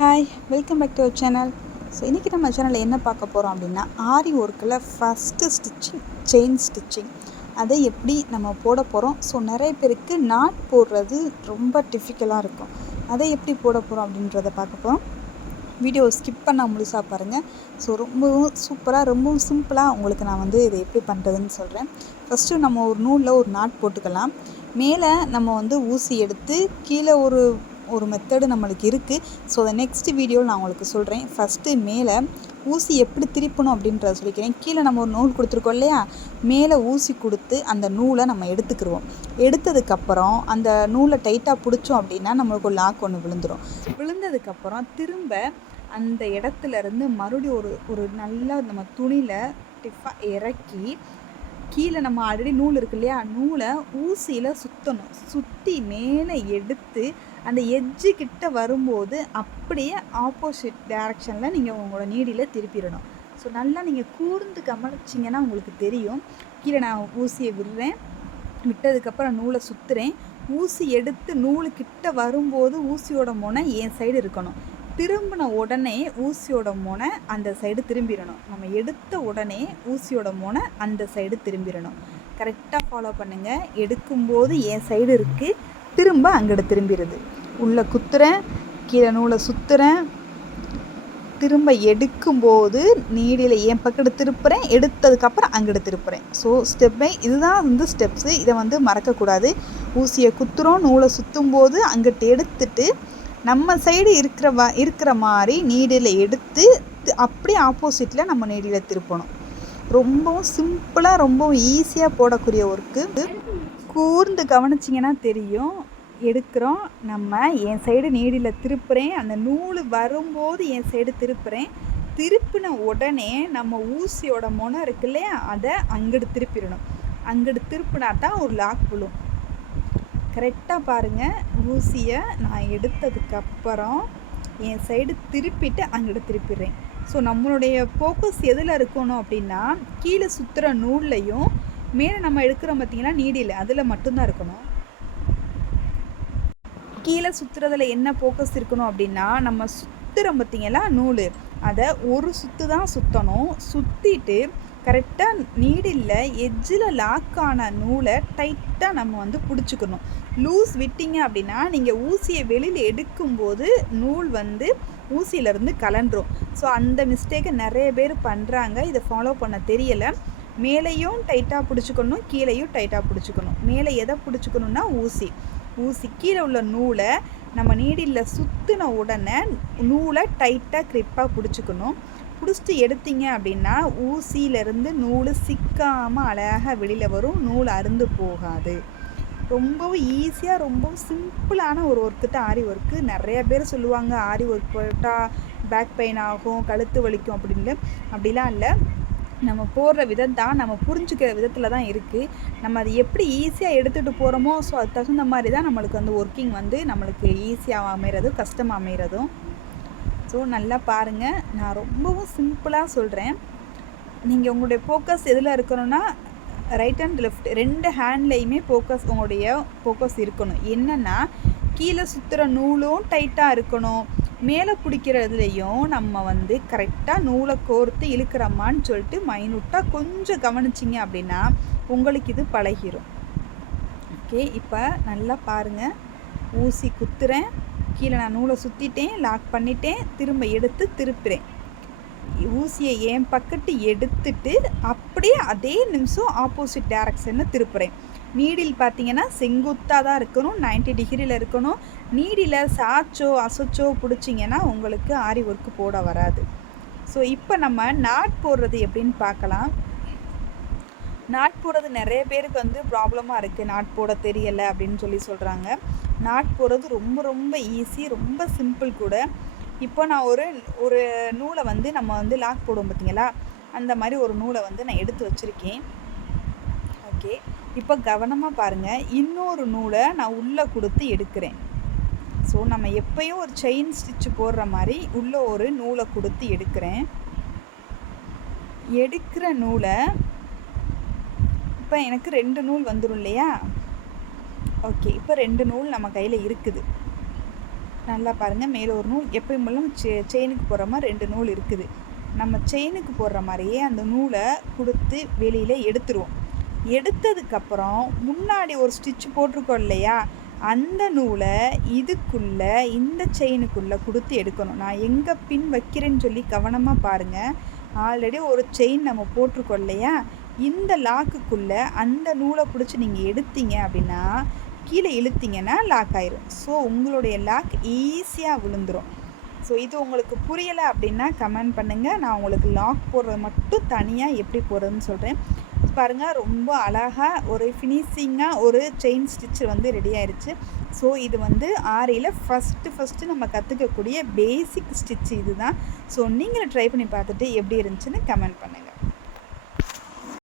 Hi, welcome back to our channel. So இன்றைக்கி நம்ம சேனலில் என்ன பார்க்க போகிறோம் அப்படின்னா, ஆரி ஒர்க்கில் ஃபஸ்ட்டு ஸ்டிச்சிங், செயின் ஸ்டிச்சிங் அதை எப்படி நம்ம போட போகிறோம். ஸோ நிறைய பேருக்கு நாட் போடுறது ரொம்ப டிஃபிகல்ட்டாக இருக்கும். அதை எப்படி போட போகிறோம் அப்படின்றத பார்க்க போகிறோம். வீடியோ ஸ்கிப் பண்ணால் முழுசாக பாருங்கள். ஸோ ரொம்பவும் சூப்பராக, ரொம்பவும் சிம்பிளாக உங்களுக்கு நான் இதை எப்படி பண்ணுறதுன்னு சொல்கிறேன். ஃபஸ்ட்டு நம்ம ஒரு நூலில் ஒரு நாட் போட்டுக்கலாம். மேலே நம்ம ஊசி எடுத்து கீழே ஒரு மெத்தடு நம்மளுக்கு இருக்குது. ஸோ அதை நெக்ஸ்ட் வீடியோவில் நான் உங்களுக்கு சொல்கிறேன். ஃபஸ்ட்டு மேலே ஊசி எப்படி திருப்பணும் அப்படின்றத சொல்லிக்கிறேன். கீழே நம்ம ஒரு நூல் கொடுத்துருக்கோம் இல்லையா, மேலே ஊசி கொடுத்து அந்த நூலை நம்ம எடுத்துக்கிடுவோம். எடுத்ததுக்கப்புறம் அந்த நூலை டைட்டாக பிடிச்சோம் அப்படின்னா நம்மளுக்கு ஒரு லாக் ஒன்று விழுந்துடும். விழுந்ததுக்கப்புறம் திரும்ப அந்த இடத்துலேருந்து மறுபடியும் ஒரு நல்லா நம்ம துணியில் டிஃபாக இறக்கி கீழே நம்ம ஆல்ரெடி நூல் இருக்கு இல்லையா, நூலை ஊசியில் சுற்றணும். சுற்றி மேலே எடுத்து அந்த எட்ஜு கிட்ட வரும்போது அப்படியே ஆப்போசிட் டைரக்ஷனில் நீங்கள் உங்களோட நீடியில் திருப்பிடணும். ஸோ நல்லா நீங்கள் கூர்ந்து கவனிச்சிங்கன்னா உங்களுக்கு தெரியும். கீழே நான் ஊசியை விடுறேன், விட்டதுக்கப்புறம் நூலை சுற்றுறேன். ஊசி எடுத்து நூலுக்கிட்ட வரும்போது ஊசியோட முனை என் சைடு இருக்கணும். திரும்பின உடனே ஊசியோட முனை அந்த சைடு திரும்பிடணும். நம்ம எடுத்த உடனே ஊசியோட முனை அந்த சைடு திரும்பிடணும். கரெக்டாக ஃபாலோ பண்ணுங்கள். எடுக்கும்போது என் சைடு இருக்குது, திரும்ப அங்கிட்டு திரும்பிடுது. உள்ளே குத்துறேன், கீழே நூலை சுற்றுறேன், திரும்ப எடுக்கும்போது நீடியில் என் பக்கத்து திருப்புறேன், எடுத்ததுக்கப்புறம் அங்கிட்டு திருப்புறேன். ஸோ ஸ்டெப் பை இதுதான் ஸ்டெப்ஸு. இதை மறக்கக்கூடாது. ஊசியை குத்துறோம், நூலை சுற்றும் போது அங்கிட்டு எடுத்துட்டு நம்ம சைடு இருக்கிற மாதிரி நீடியில் எடுத்து அப்படியே ஆப்போசிட்டில் நம்ம நீடியில் திருப்பணும். ரொம்பவும் சிம்பிளாக, ரொம்பவும் ஈஸியாக போடக்கூடிய ஒர்க்கு. கூர்ந்து கவனிச்சிங்கன்னா தெரியும். எடுக்கிறோம், நம்ம என் சைடு நீடியில் திருப்புறேன், அந்த நூல் வரும்போது என் சைடு திருப்புறேன். திருப்பின உடனே நம்ம ஊசியோட முனை இருக்கு இல்லையா, அதை அங்கிட்டு திருப்பிடணும். அங்கிட்டு திருப்பினா தான் ஒரு லாக் விழும். கரெக்டாக பாருங்கள். ஊசியை நான் எடுத்ததுக்கப்புறம் என் சைடு திருப்பிட்டு அங்கிட்டு திருப்பிடுறேன். ஸோ நம்மளுடைய ஃபோக்கஸ் எதில் இருக்கணும் அப்படின்னா, கீழே சுற்றுற நூல்லையும் மேலே நம்ம எடுக்கிறோம் பார்த்திங்கன்னா நீடியில், அதில் மட்டும்தான் இருக்கணும். கீழே சுற்றுறதுல என்ன ஃபோக்கஸ் இருக்கணும் அப்படின்னா, நம்ம சுற்றுறோம் பார்த்திங்களா நூல், அதை ஒரு சுற்று தான் சுற்றணும். சுற்றிட்டு கரெக்டாக நீடில் எட்ஜில் லாக்கான நூலை டைட்டாக நம்ம பிடிச்சிக்கணும். லூஸ் விட்டிங்க அப்படின்னா நீங்கள் ஊசியை வெளியில் எடுக்கும்போது நூல் ஊசியிலேருந்து கலண்டுரும். ஸோ அந்த மிஸ்டேக்கை நிறைய பேர் பண்ணுறாங்க. இதை ஃபாலோ பண்ண தெரியலை. மேலேயும் டைட்டாக பிடிச்சிக்கணும், கீழேயும் டைட்டாக பிடிச்சிக்கணும். மேலே எதை பிடிச்சிக்கணுன்னா ஊசி கீழே உள்ள நூலை நம்ம நீடில் சுற்றின உடனே நூலை டைட்டாக க்ரிப்பாக பிடிச்சிக்கணும். பிடிச்சிட்டு எடுத்தீங்க அப்படின்னா ஊசியிலேருந்து நூல் சிக்காமல் அழகாக வெளியில் வரும், நூல் அருந்து போகாது. ரொம்பவும் ஈஸியாக, ரொம்பவும் சிம்பிளான ஒரு ஒர்க்கு தான் ஆரி ஒர்க்கு. நிறைய பேர் சொல்லுவாங்க ஆரி ஒர்க் போட்டால் பேக் பெயின் ஆகும், கழுத்து வலிக்கும் அப்படின்னு. அப்படிலாம் இல்லை. நம்ம போடுற விதம் தான், நம்ம புரிஞ்சுக்கிற விதத்தில் தான் இருக்குது. நம்ம அது எப்படி ஈஸியாக எடுத்துகிட்டு போகிறோமோ, ஸோ அது தகுந்த மாதிரி தான் நம்மளுக்கு ஒர்க்கிங் நம்மளுக்கு ஈஸியாக அமைகிறதும் கஷ்டமாக அமைகிறதும். ஸோ நல்லா பாருங்கள். நான் ரொம்பவும் சிம்பிளாக சொல்கிறேன். நீங்கள் உங்களுடைய ஃபோக்கஸ் எதில் இருக்கணும்னா, ரைட் அண்ட் லெஃப்ட் ரெண்டு ஹேண்ட்லேயுமே உங்களுடைய ஃபோக்கஸ் இருக்கணும். என்னென்னா, கீழே சுற்றுற நூலும் டைட்டாக இருக்கணும், மேலே பிடிக்கிறதுலையும் நம்ம கரெக்டாக நூலை கோர்த்து இழுக்கிறோமான்னு சொல்லிட்டு மைனூட்டாக கொஞ்சம் கவனிச்சிங்க அப்படின்னா உங்களுக்கு இது பழகிரும். ஓகே, இப்போ நல்லா பாருங்கள். ஊசி குத்துறேன், கீழே நான் நூலை சுற்றிட்டேன், லாக் பண்ணிட்டேன், திரும்ப எடுத்து திருப்புறேன். ஊசியை என் பக்கத்து எடுத்துட்டு அப்படியே அதே நிமிஷம் ஆப்போசிட் டைரக்ஷனில் திருப்புறேன். நீடில் பார்த்தீங்கன்னா செங்குத்தாக தான் இருக்கணும், 90 டிகிரியில் இருக்கணும். நீடில் சாச்சோ அசச்சோ பிடிச்சிங்கன்னா உங்களுக்கு ஆரி ஒர்க்கு போட வராது. ஸோ இப்போ நம்ம நாட் போடுறது எப்படின்னு பார்க்கலாம். நாட் போடுறது நிறைய பேருக்கு ப்ராப்ளமாக இருக்குது. நாட் போட தெரியலை அப்படின்னு சொல்கிறாங்க. நாட் போடுறது ரொம்ப ரொம்ப ஈஸி, ரொம்ப சிம்பிள் கூட. இப்போ நான் ஒரு நூலை நம்ம லாக் போடுவோம் பார்த்தீங்களா, அந்த மாதிரி ஒரு நூலை நான் எடுத்து வச்சுருக்கேன். ஓகே, இப்போ கவனமாக பாருங்கள். இன்னொரு நூலை நான் உள்ளே கொடுத்து எடுக்கிறேன். ஸோ நம்ம எப்போயும் ஒரு செயின் ஸ்டிச்சு போடுற மாதிரி உள்ளே ஒரு நூலை கொடுத்து எடுக்கிறேன். எடுக்கிற நூலை இப்போ எனக்கு 2 நூல் வந்துடும் இல்லையா. ஓகே, இப்போ 2 நூல் நம்ம கையில் இருக்குது. நல்லா பாருங்கள், மேலே ஒரு நூல் எப்பயும் போல செயினுக்கு போடுற மாதிரி 2 நூல் இருக்குது. நம்ம செயினுக்கு போடுற மாதிரியே அந்த நூலை கொடுத்து வெளியில் எடுத்துருவோம். எடுத்ததுக்கப்புறம் முன்னாடி ஒரு ஸ்டிச் போட்டிருக்கோம் இல்லையா, அந்த நூலை இதுக்குள்ளே இந்த செயினுக்குள்ளே கொடுத்து எடுக்கணும். நான் எங்கே பின் வைக்கிறேன்னு சொல்லி கவனமாக பாருங்கள். ஆல்ரெடி ஒரு செயின் நம்ம போட்டிருக்கோம் இல்லையா, இந்த லாக்குக்குள்ளே அந்த நூலை பிடிச்சி நீங்கள் எடுத்தீங்க அப்படின்னா கீழே இழுத்தீங்கன்னா லாக் ஆயிரும். ஸோ உங்களுடைய லாக் ஈஸியாக விழுந்துடும். ஸோ இது உங்களுக்கு புரியலை அப்படின்னா கமெண்ட் பண்ணுங்கள். நான் உங்களுக்கு லாக் போடுறது மட்டும் தனியாக எப்படி போடுறதுன்னு சொல்கிறேன். பாருங்கள், ரொம்ப அழகாக ஒரு ஃபினிஷிங்காக ஒரு செயின் ஸ்டிச் வந்து ரெடி ஆயிடுச்சு. ஸோ இது வந்து ஆரியில் ஃபஸ்ட்டு நம்ம கற்றுக்கக்கூடிய பேசிக் ஸ்டிச் இது தான். ஸோ நீங்களும் ட்ரை பண்ணி பார்த்துட்டு எப்படி இருந்துச்சுன்னு கமெண்ட் பண்ணுங்கள்.